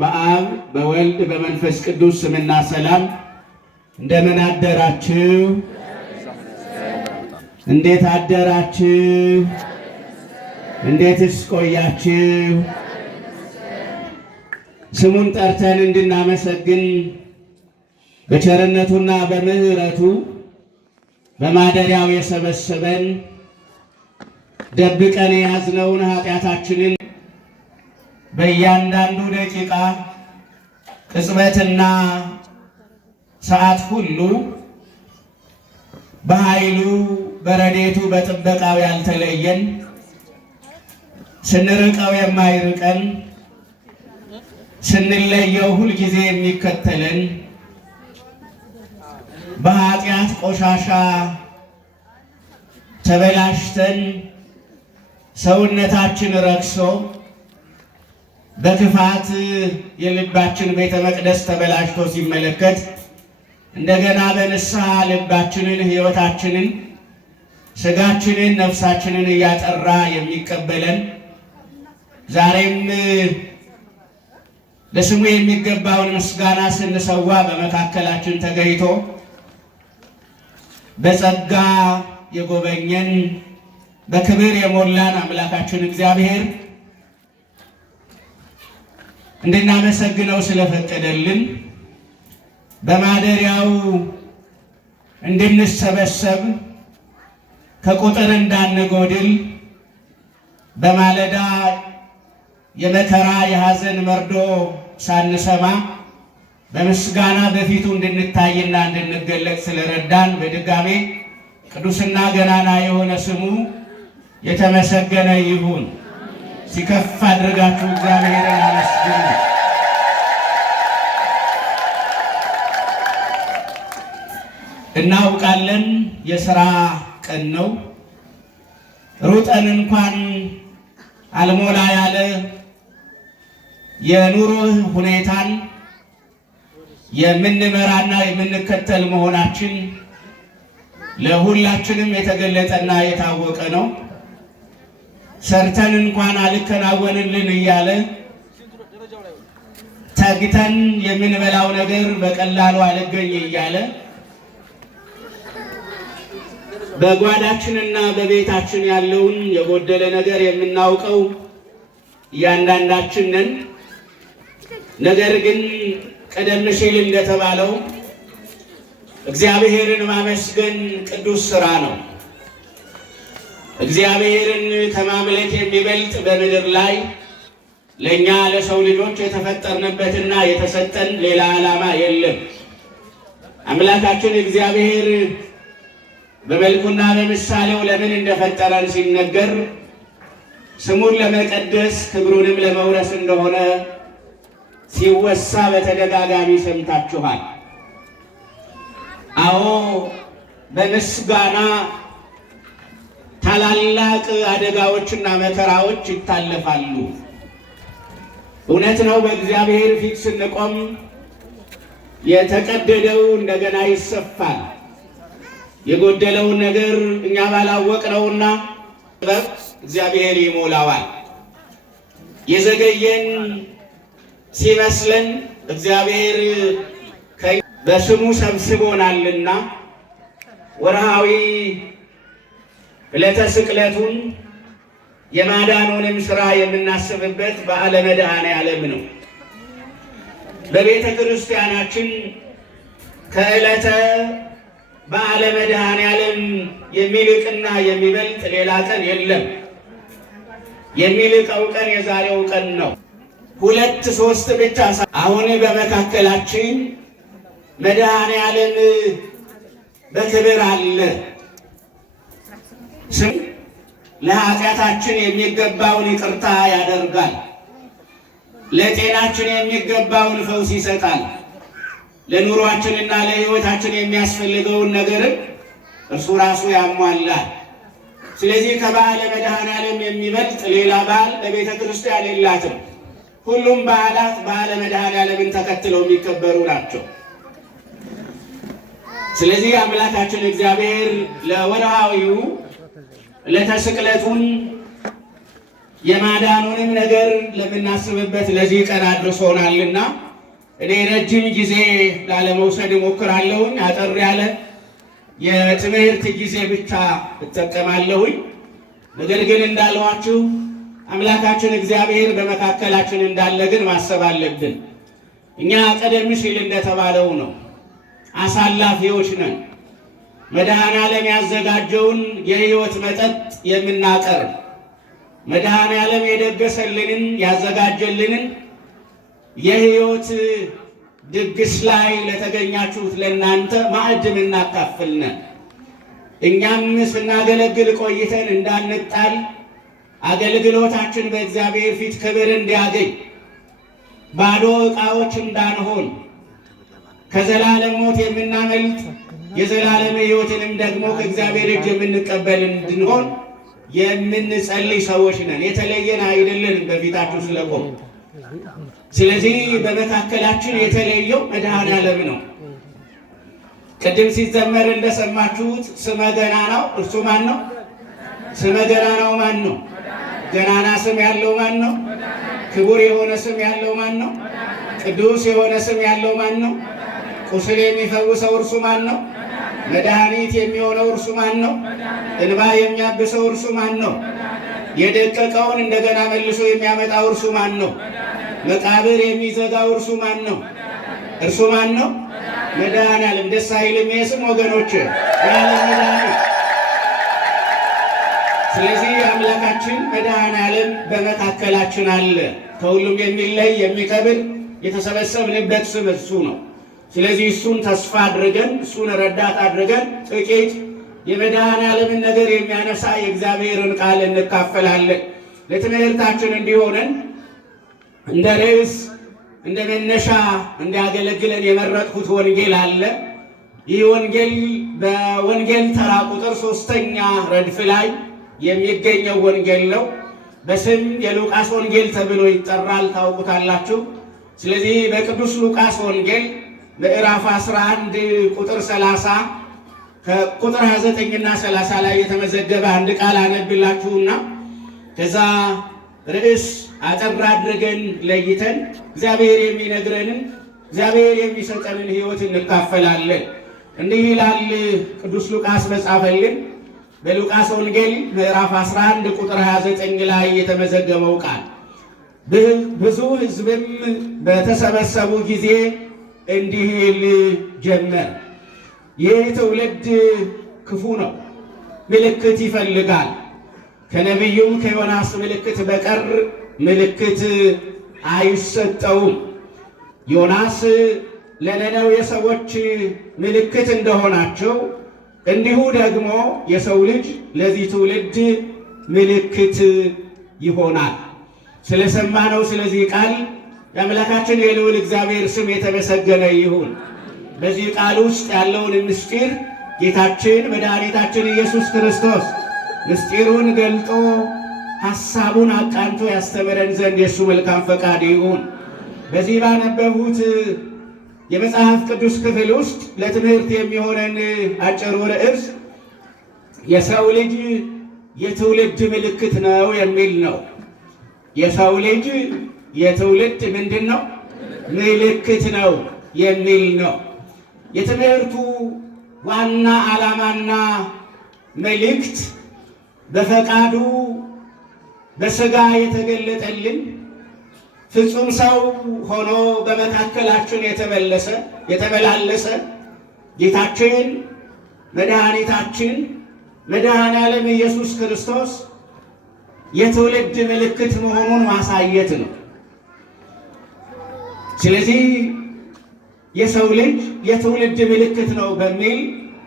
በአብ በወልድ በመንፈስ ቅዱስ ስምና ሰላም እንደምን አደራችሁ? እንዴት አደራችሁ? እንዴትስ ቆያችሁ? ስሙን ጠርተን እንድናመሰግን በቸርነቱና በምሕረቱ በማደሪያው የሰበሰበን ደብቀን የያዝነውን ኃጢአታችንን በእያንዳንዱ ደቂቃ ቅጽበትና ሰዓት ሁሉ በኃይሉ በረድኤቱ በጥበቃው ያልተለየን ስንርቀው የማይርቀን ስንለየው ሁልጊዜ የሚከተለን በኃጢአት ቆሻሻ ተበላሽተን ሰውነታችን ረክሶ በክፋት የልባችን ቤተ መቅደስ ተበላሽቶ ሲመለከት እንደገና በንስሐ ልባችንን ሕይወታችንን ሥጋችንን ነፍሳችንን እያጠራ የሚቀበለን ዛሬም ለስሙ የሚገባውን ምስጋና ስንሰዋ በመካከላችን ተገኝቶ በጸጋ የጎበኘን በክብር የሞላን አምላካችን እግዚአብሔር እንድናመሰግነው ስለፈቀደልን በማደሪያው እንድንሰበሰብ ከቁጥር እንዳንጎድል በማለዳ የመከራ የሐዘን መርዶ ሳንሰማ በምስጋና በፊቱ እንድንታይና እንድንገለጽ ስለረዳን በድጋሜ ቅዱስና ገናና የሆነ ስሙ የተመሰገነ ይሁን። ሲከፍ አድርጋችሁ እግዚአብሔርን አመስግኑ። እናውቃለን የሥራ ቀን ነው። ሩጠን እንኳን አልሞላ ያለ የኑሮ ሁኔታን የምንመራና የምንከተል መሆናችን ለሁላችንም የተገለጠና የታወቀ ነው። ሰርተን እንኳን አልከናወንልን እያለ ተግተን የምንበላው ነገር በቀላሉ አልገኝ እያለ በጓዳችንና በቤታችን ያለውን የጎደለ ነገር የምናውቀው እያንዳንዳችን ነን። ነገር ግን ቀደም ሲል እንደተባለው እግዚአብሔርን ማመስገን ቅዱስ ሥራ ነው። እግዚአብሔርን ከማምለክ የሚበልጥ በምድር ላይ ለእኛ ለሰው ልጆች የተፈጠርንበትና የተሰጠን ሌላ ዓላማ የለም። አምላካችን እግዚአብሔር በመልኩና በምሳሌው ለምን እንደፈጠረን ሲነገር ስሙን ለመቀደስ ክብሩንም ለመውረስ እንደሆነ ሲወሳ በተደጋጋሚ ሰምታችኋል። አዎ በምስጋና ታላላቅ አደጋዎችና መከራዎች ይታለፋሉ። እውነት ነው። በእግዚአብሔር ፊት ስንቆም የተቀደደው እንደገና ይሰፋል። የጎደለውን ነገር እኛ ባላወቅነውና እግዚአብሔር ይሞላዋል። የዘገየን ሲመስለን እግዚአብሔር በስሙ ሰብስቦናልና ወርሃዊ ዕለተ ስቅለቱን የማዳኑንም ሥራ የምናስብበት በዓለ መድኃኔዓለም ነው። በቤተ ክርስቲያናችን ከዕለተ በዓለ መድኃኔዓለም የሚልቅና የሚበልጥ ሌላ ቀን የለም። የሚልቀው ቀን የዛሬው ቀን ነው። 2 3 ብቻ አሁን በመካከላችን መድኃኔዓለም በክብር አለ። ስም ለኃጢአታችን የሚገባውን ይቅርታ ያደርጋል። ለጤናችን የሚገባውን ፈውስ ይሰጣል። ለኑሯችንና ለሕይወታችን የሚያስፈልገውን ነገር እርሱ ራሱ ያሟላል። ስለዚህ ከበዓለ መድኃኔዓለም የሚበልጥ ሌላ በዓል ለቤተ ክርስቲያን የላትም። ሁሉም በዓላት በዓለ መድኃኔዓለምን ተከትለው የሚከበሩ ናቸው። ስለዚህ አምላካችን እግዚአብሔር ለወርሃዊው ዕለተ ስቅለቱን የማዳኑንም ነገር ለምናስብበት ለዚህ ቀን አድርሶናልና እኔ ረጅም ጊዜ ላለመውሰድ እሞክራለሁኝ። አጠር ያለ የትምህርት ጊዜ ብቻ እጠቀማለሁኝ። ነገር ግን እንዳልኋችሁ አምላካችን እግዚአብሔር በመካከላችን እንዳለ ግን ማሰብ አለብን። እኛ ቀደም ሲል እንደተባለው ነው፣ አሳላፊዎች ነን። መድኃኔዓለም ያዘጋጀውን የሕይወት መጠጥ የምናቀርብ፣ መድኃኔዓለም የደገሰልንን ያዘጋጀልንን የሕይወት ድግስ ላይ ለተገኛችሁት ለእናንተ ማዕድ የምናካፍል ነን። እኛም ስናገለግል ቆይተን እንዳንጣል፣ አገልግሎታችን በእግዚአብሔር ፊት ክብር እንዲያገኝ፣ ባዶ ዕቃዎች እንዳንሆን፣ ከዘላለም ሞት የምናመልጥ የዘላለም ሕይወትንም ደግሞ ከእግዚአብሔር እጅ የምንቀበል እንድንሆን የምንጸልይ ሰዎች ነን። የተለየን አይደለንም በፊታችሁ ስለቆም። ስለዚህ በመካከላችን የተለየው መድኃኔዓለም ነው። ቅድም ሲዘመር እንደሰማችሁት ስመ ገናናው እርሱ ማን ነው? ስመ ገናናው ማን ነው? ገናና ስም ያለው ማን ነው? ክቡር የሆነ ስም ያለው ማን ነው? ቅዱስ የሆነ ስም ያለው ማን ነው? ቁስል የሚፈውሰው እርሱ ማን ነው? መድኃኒት የሚሆነው እርሱ ማን ነው? እንባ የሚያብሰው እርሱ ማን ነው? የደቀቀውን እንደገና መልሶ የሚያመጣው እርሱ ማን ነው? መቃብር የሚዘጋው እርሱ ማን ነው? እርሱ ማን ነው? መድኃኔዓለም። ደስ አይልም ይህ ስም ወገኖች? የዓለም መድኃኒት። ስለዚህ አምላካችን መድኃኔዓለም በመካከላችን አለ። ከሁሉም የሚለይ የሚከብር የተሰበሰብንበት ስም እሱ ነው። ስለዚህ እሱን ተስፋ አድርገን እሱን ረዳት አድርገን ጥቂት የመድኃኔዓለምን ነገር የሚያነሳ የእግዚአብሔርን ቃል እንካፈላለን። ለትምህርታችን እንዲሆነን እንደ ርዕስ እንደ መነሻ እንዲያገለግለን የመረጥኩት ወንጌል አለ። ይህ ወንጌል በወንጌል ተራ ቁጥር 3ኛ ረድፍ ላይ የሚገኘው ወንጌል ነው። በስም የሉቃስ ወንጌል ተብሎ ይጠራል፣ ታውቁታላችሁ። ስለዚህ በቅዱስ ሉቃስ ወንጌል ምዕራፍ 11 ቁጥር 30 ከቁጥር 29ና 30 ላይ የተመዘገበ አንድ ቃል አነብላችሁና ከዛ ርዕስ አጠር አድርገን ለይተን እግዚአብሔር የሚነግረንን እግዚአብሔር የሚሰጠንን ሕይወት እንካፈላለን። እንዲህ ይላል ቅዱስ ሉቃስ በጻፈልን በሉቃስ ወንጌል ምዕራፍ 11 ቁጥር 29 ላይ የተመዘገበው ቃል ብዙ ሕዝብም በተሰበሰቡ ጊዜ እንዲህ ይል ጀመር፣ ይህ ትውልድ ክፉ ነው፣ ምልክት ይፈልጋል። ከነቢዩም ከዮናስ ምልክት በቀር ምልክት አይሰጠውም። ዮናስ ለነነዌ ሰዎች ምልክት እንደሆናቸው እንዲሁ ደግሞ የሰው ልጅ ለዚህ ትውልድ ምልክት ይሆናል። ስለሰማነው ስለዚህ ቃል የአምላካችን የልዑል እግዚአብሔር ስም የተመሰገነ ይሁን። በዚህ ቃል ውስጥ ያለውን ምስጢር ጌታችን መድኃኒታችን ኢየሱስ ክርስቶስ ምስጢሩን ገልጦ ሐሳቡን አቃንቶ ያስተምረን ዘንድ የእሱ መልካም ፈቃድ ይሁን። በዚህ ባነበቡት የመጽሐፍ ቅዱስ ክፍል ውስጥ ለትምህርት የሚሆነን አጭሩ ርዕስ የሰው ልጅ የትውልድ ምልክት ነው የሚል ነው። የሰው ልጅ የትውልድ ምንድን ነው? ምልክት ነው የሚል ነው። የትምህርቱ ዋና ዓላማና መልእክት በፈቃዱ በሥጋ የተገለጠልን ፍጹም ሰው ሆኖ በመካከላችን የተመላለሰ ጌታችን መድኃኒታችን መድኃኔዓለም ኢየሱስ ክርስቶስ የትውልድ ምልክት መሆኑን ማሳየት ነው። ስለዚህ የሰው ልጅ የትውልድ ምልክት ነው በሚል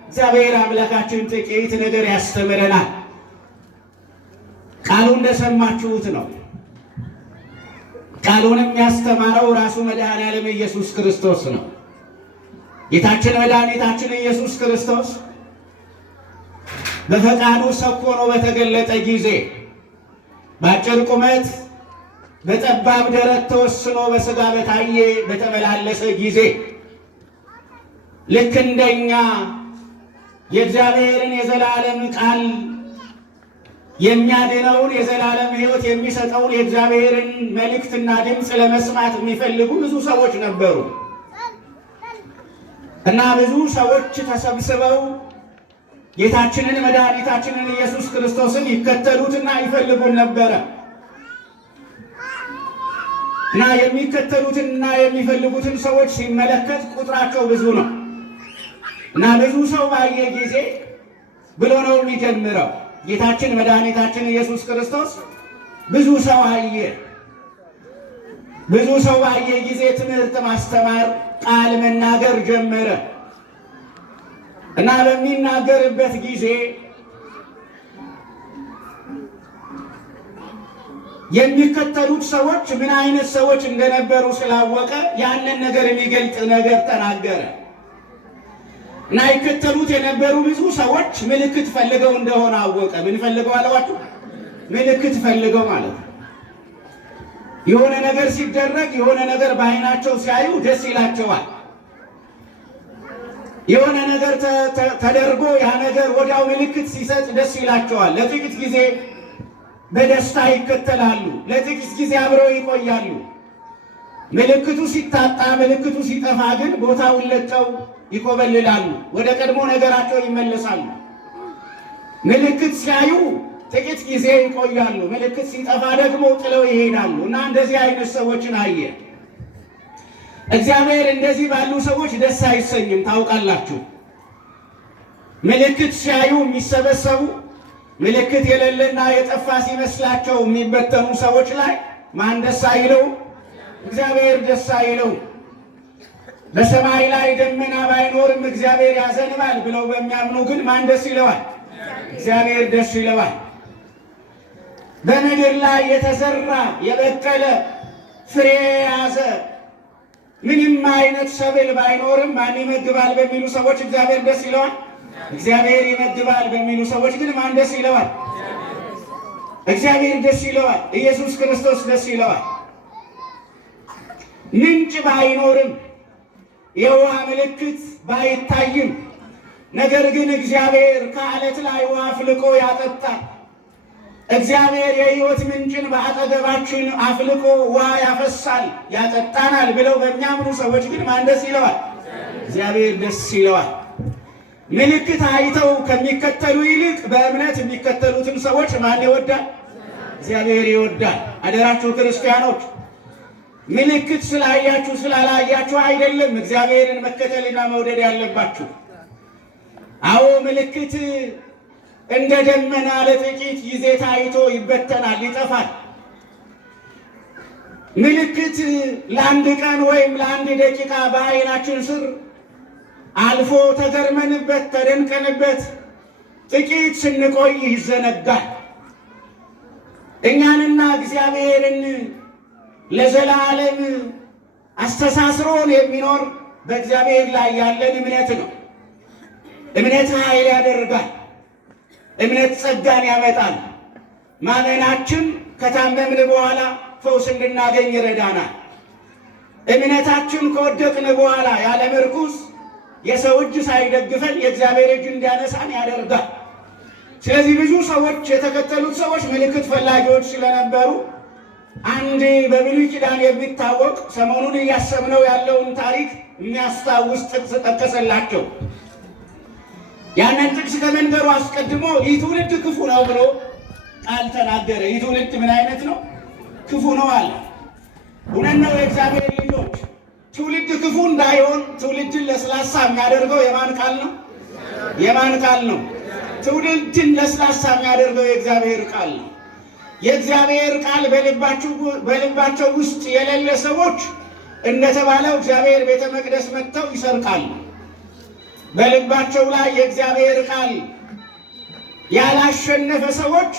እግዚአብሔር አምላካችን ጥቂት ነገር ያስተምረናል። ቃሉ እንደሰማችሁት ነው። ቃሉንም ያስተማረው ራሱ መድኃኔዓለም ኢየሱስ ክርስቶስ ነው። ጌታችን መድኃኒታችን ኢየሱስ ክርስቶስ በፈቃዱ ሰው ሆኖ በተገለጠ ጊዜ በአጭር ቁመት በጠባብ ደረት ተወስኖ በሥጋ በታየ በተመላለሰ ጊዜ ልክ እንደኛ የእግዚአብሔርን የዘላለም ቃል የሚያድነውን የዘላለም ሕይወት የሚሰጠውን የእግዚአብሔርን መልእክትና ድምፅ ለመስማት የሚፈልጉ ብዙ ሰዎች ነበሩ እና ብዙ ሰዎች ተሰብስበው ጌታችንን መድኃኒታችንን ኢየሱስ ክርስቶስን ይከተሉትና ይፈልጉን ነበረ እና የሚከተሉትንና የሚፈልጉትን ሰዎች ሲመለከት ቁጥራቸው ብዙ ነው እና ብዙ ሰው ባየ ጊዜ ብሎ ነው የሚጀምረው። ጌታችን መድኃኒታችን ኢየሱስ ክርስቶስ ብዙ ሰው አየ። ብዙ ሰው ባየ ጊዜ ትምህርት ማስተማር፣ ቃል መናገር ጀመረ እና በሚናገርበት ጊዜ የሚከተሉት ሰዎች ምን አይነት ሰዎች እንደነበሩ ስላወቀ ያንን ነገር የሚገልጽ ነገር ተናገረ እና ይከተሉት የነበሩ ብዙ ሰዎች ምልክት ፈልገው እንደሆነ አወቀ። ምን ፈልገው አለዋችሁ? ምልክት ፈልገው ማለት ነው። የሆነ ነገር ሲደረግ የሆነ ነገር በዓይናቸው ሲያዩ ደስ ይላቸዋል። የሆነ ነገር ተደርጎ ያ ነገር ወዲያው ምልክት ሲሰጥ ደስ ይላቸዋል። ለጥቂት ጊዜ በደስታ ይከተላሉ። ለጥቂት ጊዜ አብረው ይቆያሉ። ምልክቱ ሲታጣ፣ ምልክቱ ሲጠፋ ግን ቦታውን ለቀው ይኮበልላሉ። ወደ ቀድሞ ነገራቸው ይመለሳሉ። ምልክት ሲያዩ ጥቂት ጊዜ ይቆያሉ። ምልክት ሲጠፋ ደግሞ ጥለው ይሄዳሉ እና እንደዚህ አይነት ሰዎችን አየ። እግዚአብሔር እንደዚህ ባሉ ሰዎች ደስ አይሰኝም። ታውቃላችሁ፣ ምልክት ሲያዩ የሚሰበሰቡ ምልክት የሌለና የጠፋ ሲመስላቸው የሚበተኑ ሰዎች ላይ ማን ደስ አይለው? እግዚአብሔር ደስ አይለው። በሰማይ ላይ ደመና ባይኖርም እግዚአብሔር ያዘንባል ብለው በሚያምኑ ግን ማን ደስ ይለዋል? እግዚአብሔር ደስ ይለዋል። በምድር ላይ የተዘራ የበቀለ ፍሬ የያዘ ምንም አይነት ሰብል ባይኖርም ማን ይመግባል በሚሉ ሰዎች እግዚአብሔር ደስ ይለዋል። እግዚአብሔር ይመግባል በሚሉ ሰዎች ግን ማን ደስ ይለዋል? እግዚአብሔር ደስ ይለዋል። ኢየሱስ ክርስቶስ ደስ ይለዋል። ምንጭ ባይኖርም የውሃ ምልክት ባይታይም ነገር ግን እግዚአብሔር ከዓለት ላይ ውሃ አፍልቆ ያጠጣል። እግዚአብሔር የሕይወት ምንጭን በአጠገባችን አፍልቆ ውሃ ያፈሳል፣ ያጠጣናል ብለው በሚያምኑ ሰዎች ግን ማን ደስ ይለዋል? እግዚአብሔር ደስ ይለዋል። ምልክት አይተው ከሚከተሉ ይልቅ በእምነት የሚከተሉትን ሰዎች ማን ይወዳል? እግዚአብሔር ይወዳል። አደራችሁ ክርስቲያኖች፣ ምልክት ስላያችሁ ስላላያችሁ አይደለም እግዚአብሔርን መከተልና መውደድ ያለባችሁ። አዎ ምልክት እንደ ደመና ለጥቂት ጊዜ ታይቶ ይበተናል፣ ይጠፋል። ምልክት ለአንድ ቀን ወይም ለአንድ ደቂቃ በዓይናችን ስር አልፎ ተገርመንበት ተደንቀንበት ጥቂት ስንቆይ ይዘነጋል። እኛንና እግዚአብሔርን ለዘላለም አስተሳስሮን የሚኖር በእግዚአብሔር ላይ ያለን እምነት ነው። እምነት ኃይል ያደርጋል። እምነት ጸጋን ያመጣል። ማመናችን ከታመምን በኋላ ፈውስ እንድናገኝ ይረዳናል። እምነታችን ከወደቅን በኋላ ያለ ምርኩዝ የሰው እጅ ሳይደግፈን የእግዚአብሔር እጅ እንዲያነሳን ያደርጋል። ስለዚህ ብዙ ሰዎች የተከተሉት ሰዎች ምልክት ፈላጊዎች ስለነበሩ አንድ በብሉይ ኪዳን የሚታወቅ ሰሞኑን እያሰብነው ያለውን ታሪክ የሚያስታውስ ጥቅስ ጠቀሰላቸው። ያንን ጥቅስ ከመንገሩ አስቀድሞ ይህ ትውልድ ክፉ ነው ብሎ ቃል ተናገረ። ይህ ትውልድ ምን አይነት ነው? ክፉ ነው አለ። እውነት ነው። የእግዚአብሔር ልጆች ትውልድ ክፉ እንዳይሆን ትውልድን ለስላሳ የሚያደርገው የማን ቃል ነው? የማን ቃል ነው? ትውልድን ለስላሳ የሚያደርገው የእግዚአብሔር ቃል ነው። የእግዚአብሔር ቃል በልባቸው ውስጥ የሌለ ሰዎች እንደተባለው እግዚአብሔር ቤተ መቅደስ መጥተው ይሰርቃሉ። በልባቸው ላይ የእግዚአብሔር ቃል ያላሸነፈ ሰዎች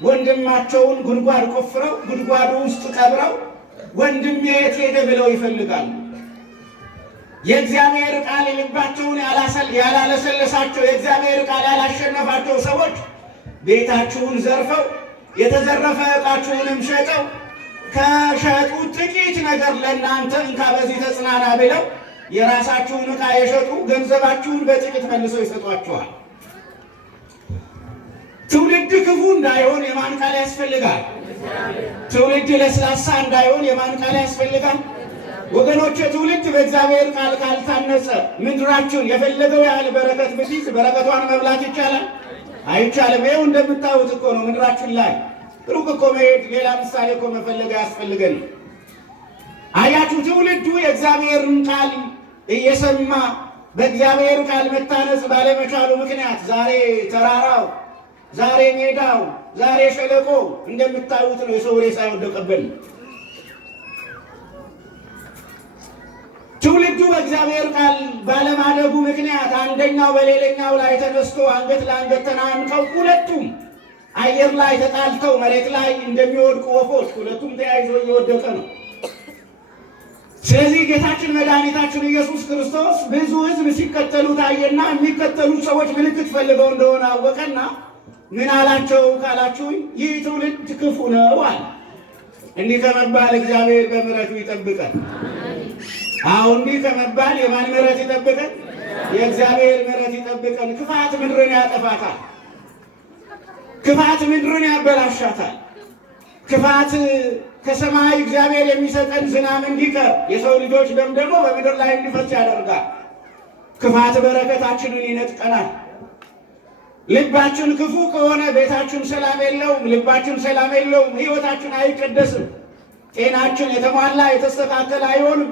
ወንድማቸውን ጉድጓድ ቆፍረው ጉድጓዱ ውስጥ ቀብረው ወንድም የት ሄደ ብለው ይፈልጋሉ። የእግዚአብሔር ቃል ልባቸውን ያላለሰለሳቸው የእግዚአብሔር ቃል ያላሸነፋቸው ሰዎች ቤታችሁን ዘርፈው የተዘረፈ ዕቃችሁንም ሸጠው ከሸጡ ጥቂት ነገር ለእናንተ እንካ በዚህ ተጽናና ብለው የራሳችሁን ዕቃ የሸጡ ገንዘባችሁን በጥቂት መልሰው ይሰጧችኋል። ትውልድ ክፉ እንዳይሆን የማን ቃል ያስፈልጋል? ትውልድ ለስላሳ እንዳይሆን የማን ቃል ያስፈልጋል? ወገኖች ትውልድ በእግዚአብሔር ቃል ካልታነጸ ምድራችን የፈለገው ያህል በረከት ብትይዝ በረከቷን መብላት ይቻላል? አይቻልም። ይኸው እንደምታዩት እኮ ነው ምድራችን ላይ ሩቅ እኮ መሄድ ሌላ ምሳሌ እኮ መፈለግ አያስፈልገን። አያችሁ ትውልዱ የእግዚአብሔርን ቃል እየሰማ በእግዚአብሔር ቃል መታነጽ ባለመቻሉ ምክንያት ዛሬ ተራራው፣ ዛሬ ሜዳው፣ ዛሬ ሸለቆ እንደምታዩት ነው የሰው ሬሳ የወደቀብን። ትውልዱ በእግዚአብሔር ቃል ባለማደጉ ምክንያት አንደኛው በሌላኛው ላይ ተነስቶ አንገት ለአንገት ተናንቀው ሁለቱም አየር ላይ ተጣልተው መሬት ላይ እንደሚወድቁ ወፎች ሁለቱም ተያይዞ እየወደቀ ነው። ስለዚህ ጌታችን መድኃኒታችን ኢየሱስ ክርስቶስ ብዙ ሕዝብ ሲከተሉ ታየና የሚከተሉት ሰዎች ምልክት ፈልገው እንደሆነ አወቀና ምን አላቸው ካላችሁኝ፣ ይህ ትውልድ ክፉ ነው አለ። እንዲህ ከመባል እግዚአብሔር በምሕረቱ ይጠብቀን። አሁን እንዲህ ከመባል የማን ምሕረት ይጠብቀን? የእግዚአብሔር ምሕረት ይጠብቀን። ክፋት ምድርን ያጠፋታል። ክፋት ምድርን ያበላሻታል። ክፋት ከሰማይ እግዚአብሔር የሚሰጠን ዝናብ እንዲቀር የሰው ልጆች ደም ደግሞ በምድር ላይ እንዲፈስ ያደርጋል። ክፋት በረከታችንን ይነጥቀናል። ልባችን ክፉ ከሆነ ቤታችን ሰላም የለውም፣ ልባችን ሰላም የለውም፣ ሕይወታችን አይቀደስም፣ ጤናችን የተሟላ የተስተካከለ አይሆንም።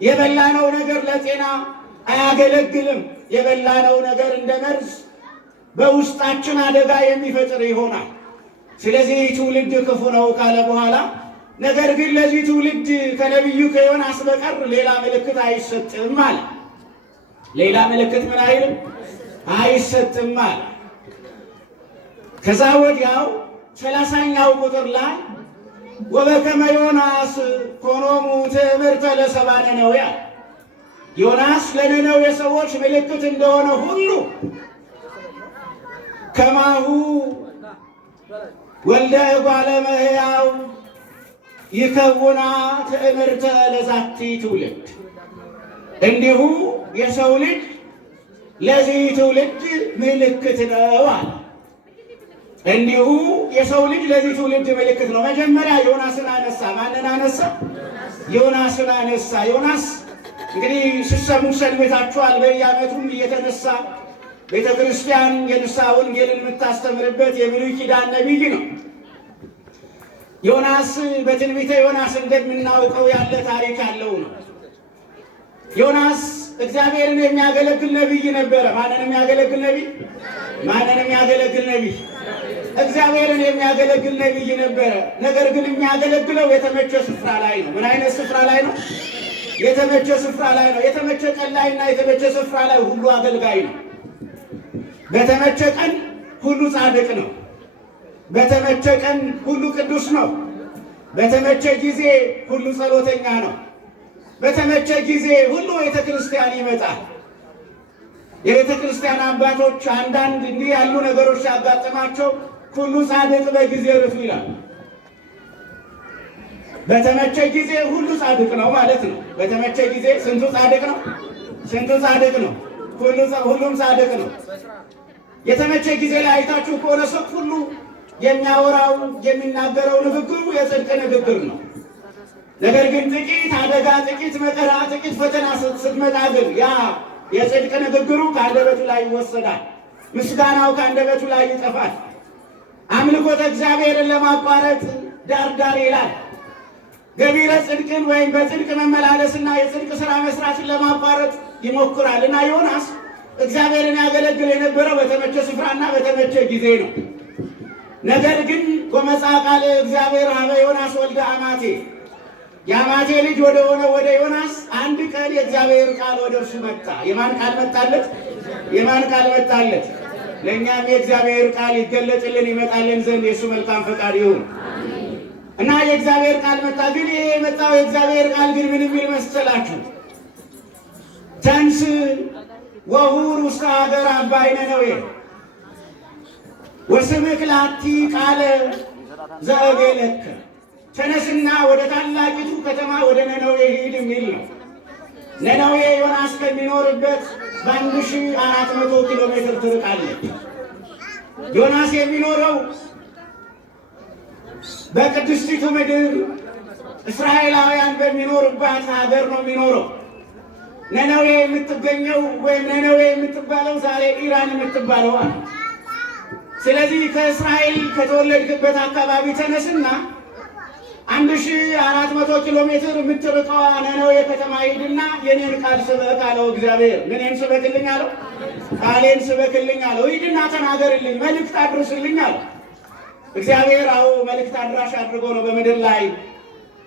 የበላነው ነገር ለጤና አያገለግልም። የበላነው ነገር እንደ መርዝ በውስጣችን አደጋ የሚፈጥር ይሆናል። ስለዚህ ትውልድ ክፉ ነው ካለ በኋላ ነገር ግን ለዚህ ትውልድ ከነቢዩ ከዮናስ በቀር ሌላ ምልክት አይሰጥም አለ። ሌላ ምልክት ምን አይልም አይሰጥም አለ። ከዛ ወዲያው 30ኛው ቁጥር ላይ ወበከመ ዮናስ ኮኖሙ ትምህርተ ለሰብአ ነነዌ፣ ዮናስ ለነነዌ ሰዎች ምልክት እንደሆነ ሁሉ ከማሁ ወልደ እጓለ እመሕያው ይከውና ትእምርተ ለዛቲ ትውልድ፣ እንዲሁ የሰው ልጅ ለዚህ ትውልድ ምልክት ነው አለ። እንዲሁ የሰው ልጅ ለዚህ ትውልድ ምልክት ነው። መጀመሪያ ዮናስን አነሳ። ማንን አነሳ? ዮናስን አነሳ። ዮናስ እንግዲህ ስትሰሙ ሰንብታችኋል። በየዓመቱም እየተነሳ ቤተ ክርስቲያን የንስሐ ወንጌልን የምታስተምርበት የብሉይ ኪዳን ነቢይ ነው። ዮናስ በትንቢተ ዮናስ እንደምናውቀው ያለ ታሪክ ያለው ነው። ዮናስ እግዚአብሔርን የሚያገለግል ነቢይ ነበረ። ማንን የሚያገለግል ነቢይ? ማንን የሚያገለግል ነቢይ? እግዚአብሔርን የሚያገለግል ነቢይ ነበረ። ነገር ግን የሚያገለግለው የተመቸ ስፍራ ላይ ነው። ምን አይነት ስፍራ ላይ ነው? የተመቸ ስፍራ ላይ ነው። የተመቸ ቀን ላይና የተመቸ ስፍራ ላይ ሁሉ አገልጋይ ነው። በተመቸ ቀን ሁሉ ጻድቅ ነው። በተመቸ ቀን ሁሉ ቅዱስ ነው። በተመቸ ጊዜ ሁሉ ጸሎተኛ ነው። በተመቸ ጊዜ ሁሉ ቤተ ክርስቲያን ይመጣል። የቤተ ክርስቲያን አባቶች አንዳንድ እንዲህ ያሉ ነገሮች ሲያጋጥማቸው ሁሉ ጻድቅ በጊዜ ርቱ ይላል። በተመቸ ጊዜ ሁሉ ጻድቅ ነው ማለት ነው። በተመቸ ጊዜ ስንቱ ጻድቅ ነው? ስንቱ ጻድቅ ነው? ሁሉም ጻድቅ ነው። የተመቸ ጊዜ ላይ አይታችሁ ከሆነ ሰው ሁሉ የሚያወራው የሚናገረው ንግግሩ የጽድቅ ንግግር ነው። ነገር ግን ጥቂት አደጋ፣ ጥቂት መከራ፣ ጥቂት ፈተና ስትመጣ ግን ያ የጽድቅ ንግግሩ ከአንደበቱ ላይ ይወሰዳል። ምስጋናው ከአንደበቱ ላይ ይጠፋል። አምልኮተ እግዚአብሔርን ለማቋረጥ ዳር ይላል። ገቢረ ጽድቅን ወይም በጽድቅ መመላለስና የጽድቅ ሥራ መስራትን ለማቋረጥ ይሞክራል እና ዮናስ እግዚአብሔርን ያገለግል የነበረው በተመቸ ስፍራና በተመቸ ጊዜ ነው። ነገር ግን ወመጽአ ቃለ እግዚአብሔር ኀበ ዮናስ ወልደ አማቴ፣ የአማቴ ልጅ ወደ ሆነ ወደ ዮናስ አንድ ቀን የእግዚአብሔር ቃል ወደ እርሱ መጣ። የማን ቃል መጣለት? የማን ቃል መጣለት? ለእኛም የእግዚአብሔር ቃል ይገለጥልን ይመጣልን ዘንድ የእሱ መልካም ፈቃድ ይሁን እና የእግዚአብሔር ቃል መጣ። ግን ይሄ የመጣው የእግዚአብሔር ቃል ግን ምን የሚል መሰላችሁ? ተንስ ወሁር ውስተ ሀገረ አባይ ነነዌ ወስምክ ላቲ ቃለ ዘእቤለከ፣ ተነስና ወደ ታላቂቱ ከተማ ወደ ነነዌ ሂድ የሚል ነው። ነነዌ ዮናስ ከሚኖርበት በ1400 ኪሎ ሜትር ትርቃለች። ዮናስ የሚኖረው በቅድስቲቱ ምድር እስራኤላውያን በሚኖርባት ሀገር ነው የሚኖረው። ነነዌ የምትገኘው ወይም ነነዌ የምትባለው ዛሬ ኢራን የምትባለው አለ። ስለዚህ ከእስራኤል ከተወለድክበት አካባቢ ተነስና 1400 ኪሎ ሜትር የምትርቀዋ ነነዌ ከተማ ሂድና የኔን ቃል ስበክ አለው እግዚአብሔር። ምንን ስበክልኝ አለው? ቃሌን ስበክልኝ አለው። ሂድና ተናገርልኝ፣ መልእክት አድርስልኝ አለው እግዚአብሔር። አዎ መልእክት አድራሽ አድርጎ ነው በምድር ላይ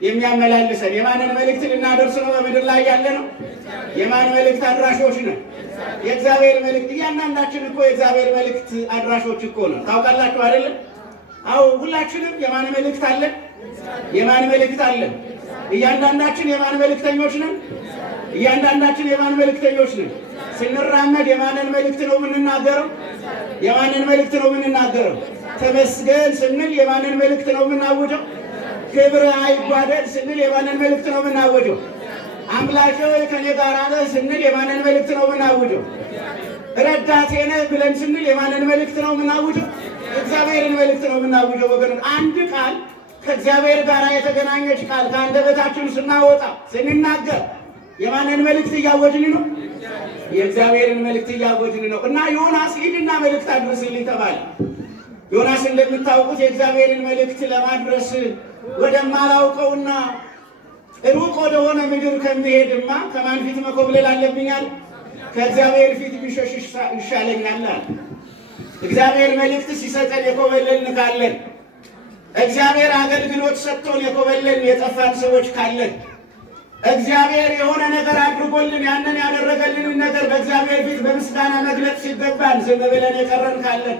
የሚያመላልሰን። የማንን መልእክት ልናደርስ ነው በምድር ላይ ያለ ነው? የማን መልእክት አድራሾች ነው? የእግዚአብሔር መልእክት። እያንዳንዳችን እኮ የእግዚአብሔር መልእክት አድራሾች እኮ ነው። ታውቃላችሁ አይደለም? አዎ ሁላችንም የማን መልእክት አለን? የማን መልእክት አለን? እያንዳንዳችን የማን መልእክተኞች ነን? እያንዳንዳችን የማን መልእክተኞች ነን? ስንራመድ የማንን መልእክት ነው የምንናገረው? የማንን መልእክት ነው የምንናገረው? ተመስገን ስንል የማንን መልእክት ነው የምናውጀው? ክብር አይጓደል ስንል የማንን መልእክት ነው የምናውጀው? አምላኬ ሆይ ከኔ ጋር ነህ ስንል የማንን መልእክት ነው የምናውጀው? ረዳቴ ነህ ብለን ስንል የማንን መልእክት ነው የምናውጀው? እግዚአብሔርን መልእክት ነው የምናውጀው። ወገኖች አንድ ቃል ከእግዚአብሔር ጋር የተገናኘች ቃል ከአንደበታችን ስናወጣ ስንናገር የማንን መልእክት እያወጅን ነው? የእግዚአብሔርን መልእክት እያወጅን ነው። እና ዮናስ ሂድና መልእክት አድርስልኝ ተባለ። ዮናስ እንደምታውቁት የእግዚአብሔርን መልእክት ለማድረስ ወደማላውቀውና ሩቅ ወደሆነ ምድር ከሚሄድማ ከማን ፊት መኮብለል አለብኛል? ከእግዚአብሔር ፊት ቢሸሽ ይሻለኛል። እግዚአብሔር መልእክት ሲሰጠን የኮበለልን ካለን፣ እግዚአብሔር አገልግሎት ሰጥቶን የኮበለን የጠፋን ሰዎች ካለን፣ እግዚአብሔር የሆነ ነገር አድርጎልን ያንን ያደረገልንን ነገር በእግዚአብሔር ፊት በምስጋና መግለጽ ሲገባን ዝም ብለን የቀረን ካለን፣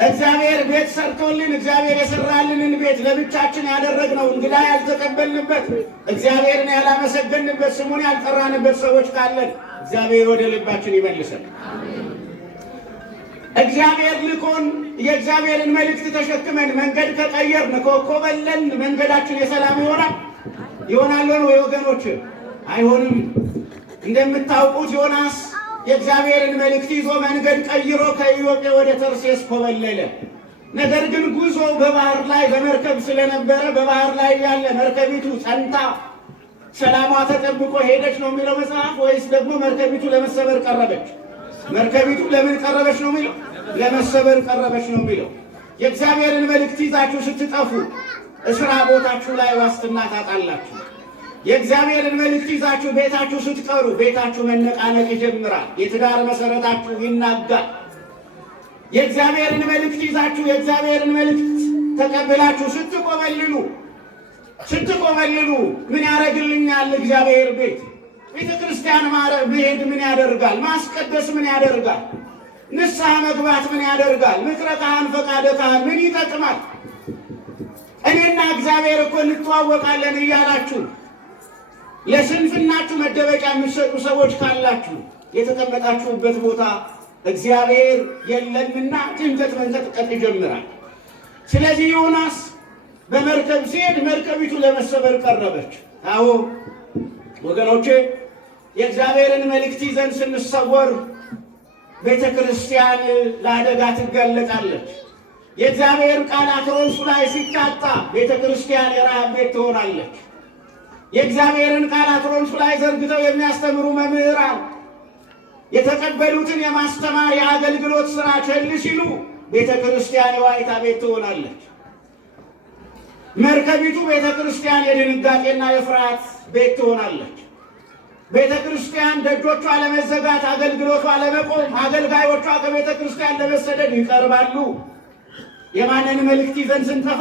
እግዚአብሔር ቤት ሰርቶልን እግዚአብሔር የሰራልንን ቤት ለብቻችን ያደረግነው እንግዳ ያልተቀበልንበት እግዚአብሔርን ያላመሰገንበት ስሙን ያልጠራንበት ሰዎች ካለን እግዚአብሔር ወደ ልባችን ይመልሰን። እግዚአብሔር ልኮን የእግዚአብሔርን መልእክት ተሸክመን መንገድ ከቀየርን ከኮበለን መንገዳችን የሰላም ይሆናል? ይሆናል ወይ ወገኖች? አይሆንም። እንደምታውቁት ዮናስ የእግዚአብሔርን መልእክት ይዞ መንገድ ቀይሮ ከኢዮጴ ወደ ተርሴስ ኮበለለ። ነገር ግን ጉዞ በባህር ላይ በመርከብ ስለነበረ በባህር ላይ ያለ መርከቢቱ ጸንታ ሰላሟ ተጠብቆ ሄደች ነው የሚለው መጽሐፍ፣ ወይስ ደግሞ መርከቢቱ ለመሰበር ቀረበች? መርከቢቱ ለምን ቀረበች ነው የሚለው? ለመሰበር ቀረበች ነው የሚለው። የእግዚአብሔርን መልእክት ይዛችሁ ስትጠፉ እስራ ቦታችሁ ላይ ዋስትና ታጣላችሁ። የእግዚአብሔርን መልእክት ይዛችሁ ቤታችሁ ስትቀሩ ቤታችሁ መነቃነቅ ይጀምራል። የትዳር መሰረታችሁ ይናጋል። የእግዚአብሔርን መልእክት ይዛችሁ የእግዚአብሔርን መልእክት ተቀብላችሁ ስትቆበልሉ ምን ያደርግልኛል? እግዚአብሔር ቤተ ክርስቲያን መሄድ ምን ያደርጋል? ማስቀደስ ምን ያደርጋል? ንስሐ መግባት ምን ያደርጋል? ምክረ ካህን ፈቃደ ካህን ምን ይጠቅማል? እኔና እግዚአብሔር እኮ እንተዋወቃለን እያላችሁ ለስንፍናችሁ መደበቂያ የምትሰጡ ሰዎች ካላችሁ የተቀመጣችሁበት ቦታ እግዚአብሔር የለምና ጭንቀት መንቀጥቀጥ ይጀምራል። ስለዚህ ዮናስ በመርከብ ሲሄድ መርከቢቱ ለመሰበር ቀረበች። አዎ ወገኖቼ፣ የእግዚአብሔርን መልእክት ይዘን ስንሰወር ቤተ ክርስቲያን ለአደጋ ትጋለጣለች። የእግዚአብሔር ቃል አትሮንሱ ላይ ሲታጣ ቤተ ክርስቲያን የረሃብ ቤት ትሆናለች። የእግዚአብሔርን ቃል አትሮንሱ ላይ ዘርግተው የሚያስተምሩ መምህራን የተቀበሉትን የማስተማር የአገልግሎት ሥራ ቸል ሲሉ ቤተ ክርስቲያን የዋይታ ቤት ትሆናለች። መርከቢቱ ቤተ ክርስቲያን የድንጋጤና የፍርሃት ቤት ትሆናለች። ቤተ ክርስቲያን ደጆቿ ለመዘጋት፣ አገልግሎቷ ለመቆም፣ አገልጋዮቿ ከቤተ ክርስቲያን ለመሰደድ ይቀርባሉ። የማንን መልእክት ይዘን ስንጠፋ?